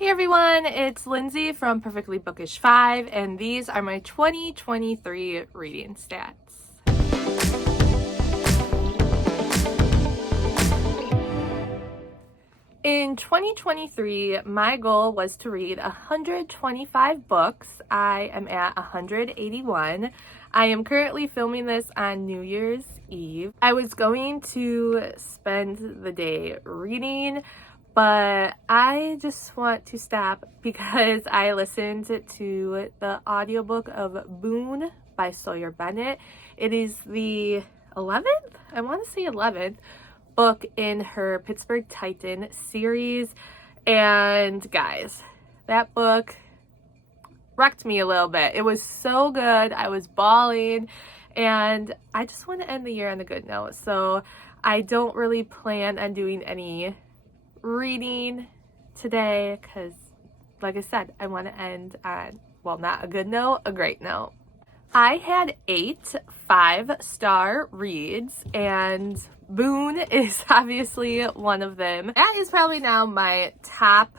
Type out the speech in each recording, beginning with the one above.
Hey everyone, it's Lindsay from Perfectly Bookish 5, and these are my 2023 reading stats. In 2023, my goal was to read 125 books. I am at 181. I am currently filming this on New Year's Eve. I was going to spend the day reading, but I just want to stop because I listened to the audiobook of Boone by Sawyer Bennett. It is the 11th? I want to say 11th book in her Pittsburgh Titan series. And guys, that book wrecked me a little bit. It was so good. I was bawling, and I just want to end the year on a good note. So I don't really plan on doing any reading today because, like I said, I want to end on, well, not a good note, a great note. I had 8 5-star reads, and Boone is obviously one of them. That is probably now my top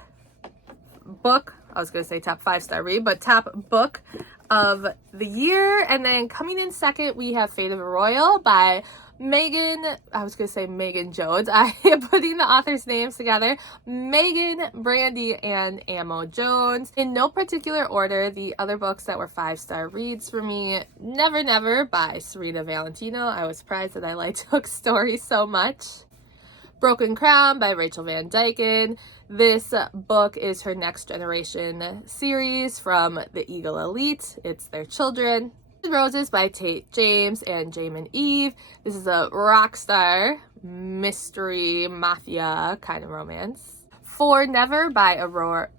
book. I was going to say top 5-star read, but top book of the year. And then coming in second, we have Fate of a Royal by Meagan. I was going to say Meagan Jones. I am putting the authors' names together. Meagan, Brandy, and Ammo Jones. In no particular order, the other books that were 5-star reads for me: Never Never by Serena Valentino. I was surprised that I liked Hook's story so much. Broken Crown by Rachel Van Dyken. This book is her Next Generation series from the Eagle Elite. It's their children. Roses by Tate James and Jamin Eve. This is a rock star mystery mafia kind of romance. For Never by Aurora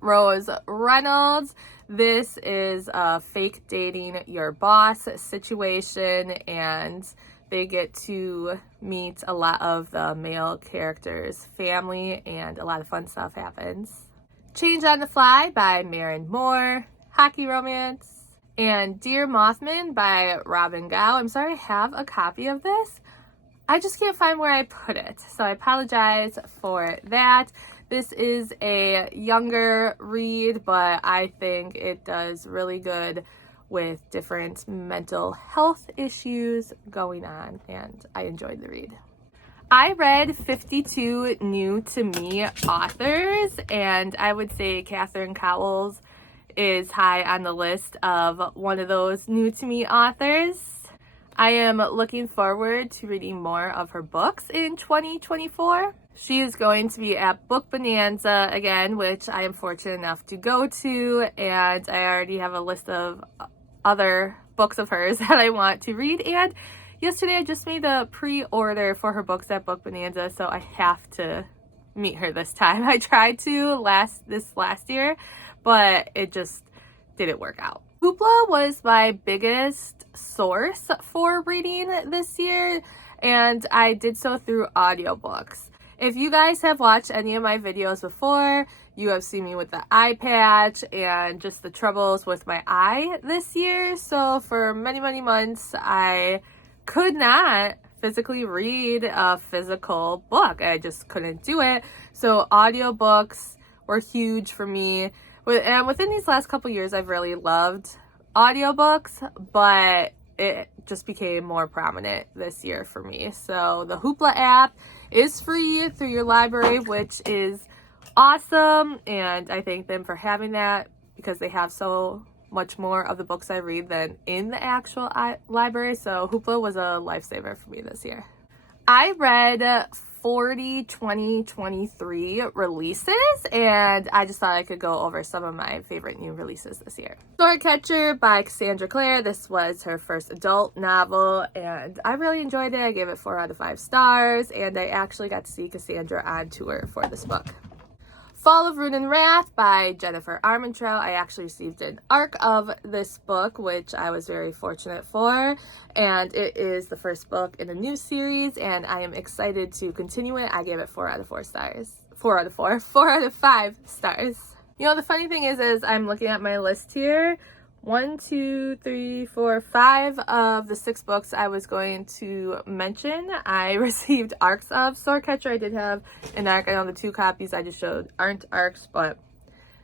Rose Reynolds. This is a fake dating your boss situation, and they get to meet a lot of the male characters' family, and a lot of fun stuff happens. Change on the Fly by Maren Moore. Hockey romance. And Dear Mothman by Robin Gao. I'm sorry, I have a copy of this. I just can't find where I put it, so I apologize for that. This is a younger read, but I think it does really good with different mental health issues going on, and I enjoyed the read. I read 52 new to me authors, and I would say Catherine Cowles is high on the list of one of those new to me authors. I am looking forward to reading more of her books in 2024. She is going to be at Book Bonanza again, which I am fortunate enough to go to, and I already have a list of other books of hers that I want to read. And yesterday I just made a pre-order for her books at Book Bonanza, so I have to meet her this time. I tried to last year, but it just didn't work out. Hoopla was my biggest source for reading this year, and I did so through audiobooks. If you guys have watched any of my videos before, you have seen me with the eye patch and just the troubles with my eye this year. So for many, many months, I could not physically read a physical book. I just couldn't do it. So audiobooks were huge for me. And within these last couple years, I've really loved audiobooks, but it just became more prominent this year for me. So the Hoopla app is free through your library, which is awesome, and I thank them for having that because they have so much more of the books I read than in the actual library. So Hoopla was a lifesaver for me this year. I read 40 2023 releases, and I just thought I could go over some of my favorite new releases this year. Swordcatcher by Cassandra Clare. This was her first adult novel, and I really enjoyed it. I gave it 4 out of 5 stars, and I actually got to see Cassandra on tour for this book. Fall of Rune and Wrath by Jennifer Armentrout. I actually received an ARC of this book, which I was very fortunate for, and it is the first book in a new series, and I am excited to continue it. I gave it 4 out of 4 stars. 4 out of 5 stars. You know, the funny thing is I'm looking at my list here. 1, 2, 3, 4, 5 of the 6 books I was going to mention, I received arcs of. Swordcatcher, I did have an arc. I know the 2 copies I just showed aren't arcs, but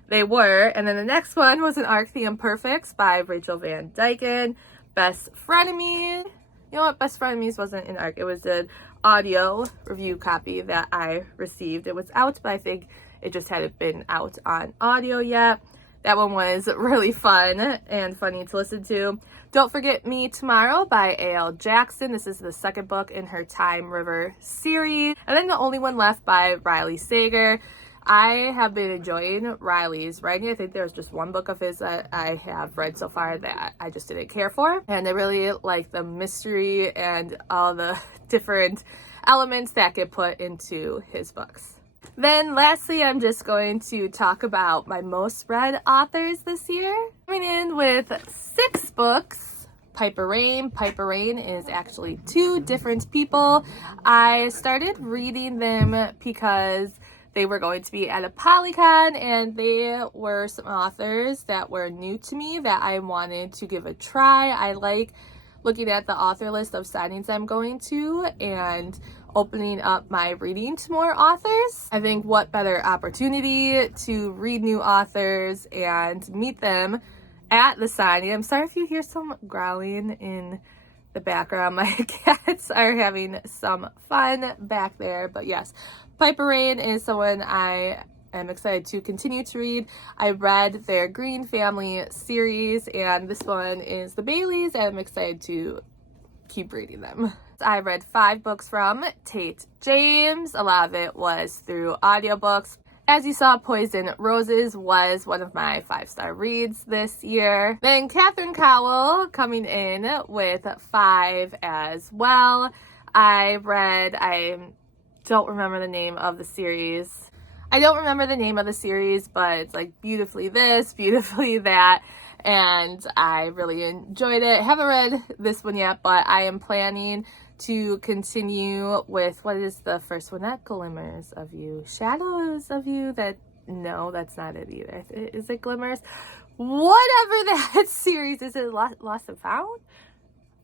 they were. And then the next one was an arc, The Imperfects by Rachel Van Dyken. Best Frenemies. You know what? Best Frenemies wasn't an arc. It was an audio review copy that I received. It was out, but I think it just hadn't been out on audio yet. That one was really fun and funny to listen to. Don't Forget Me Tomorrow by A.L. Jackson. This is the 2nd book in her Time River series. And then The Only One Left by Riley Sager. I have been enjoying Riley's writing. I think there's just 1 book of his that I have read so far that I just didn't care for. And I really like the mystery and all the different elements that get put into his books. Then lastly, I'm just going to talk about my most read authors this year. Coming in with 6 books, Piper Rain. Piper Rain is actually 2 different people. I started reading them because they were going to be at a Polycon, and they were some authors that were new to me that I wanted to give a try. I like looking at the author list of signings I'm going to and opening up my reading to more authors. I think what better opportunity to read new authors and meet them at the signing. I'm sorry if you hear some growling in the background. My cats are having some fun back there. But yes, Piper Rain is someone I am excited to continue to read. I read their Green Family series, and this one is the Baileys, and I'm excited to keep reading them. I read 5 books from Tate James. A lot of it was through audiobooks. As you saw, Poison Roses was one of my 5-star reads this year. Then Catherine Cowell coming in with 5 as well. I don't remember the name of the series. But it's like Beautifully This, Beautifully That. And I really enjoyed it. Haven't read this one yet, but I am planning to continue with, what is the first one? Not Glimmers of You. Shadows of You? No, that's not it either. Is it Glimmers? Whatever that series is. It Lost and Found?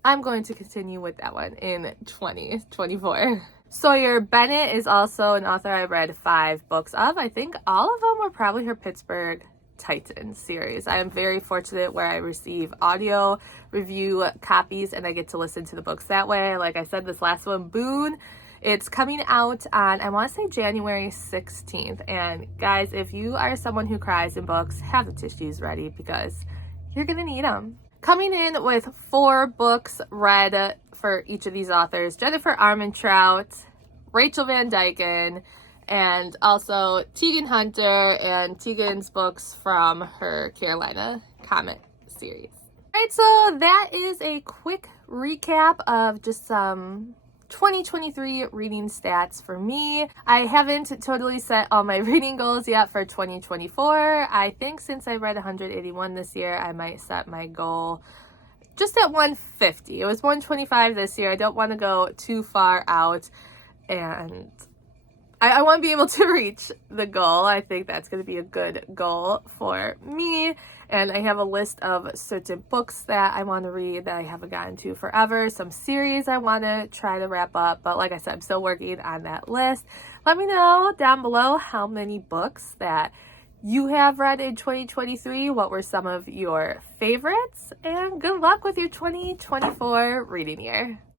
I'm going to continue with that one in 2024. Sawyer Bennett is also an author I read 5 books of. I think all of them were probably her Pittsburgh Titan series. I am very fortunate where I receive audio review copies and I get to listen to the books that way. Like I said, this last one, Boone, it's coming out on, I want to say January 16th. And guys, if you are someone who cries in books, have the tissues ready because you're gonna need them. Coming in with 4 books read for each of these authors: Jennifer Armentrout, Rachel Van Dyken, and also Tegan Hunter and Tegan's books from her Carolina comic series. All right, so that is a quick recap of just some 2023 reading stats for me. I haven't totally set all my reading goals yet for 2024. I think since I read 181 this year, I might set my goal just at 150. It was 125 this year. I don't want to go too far out, and I want to be able to reach the goal. I think that's going to be a good goal for me. And I have a list of certain books that I want to read that I haven't gotten to forever. Some series I want to try to wrap up. But like I said, I'm still working on that list. Let me know down below how many books that you have read in 2023. What were some of your favorites? And good luck with your 2024 reading year.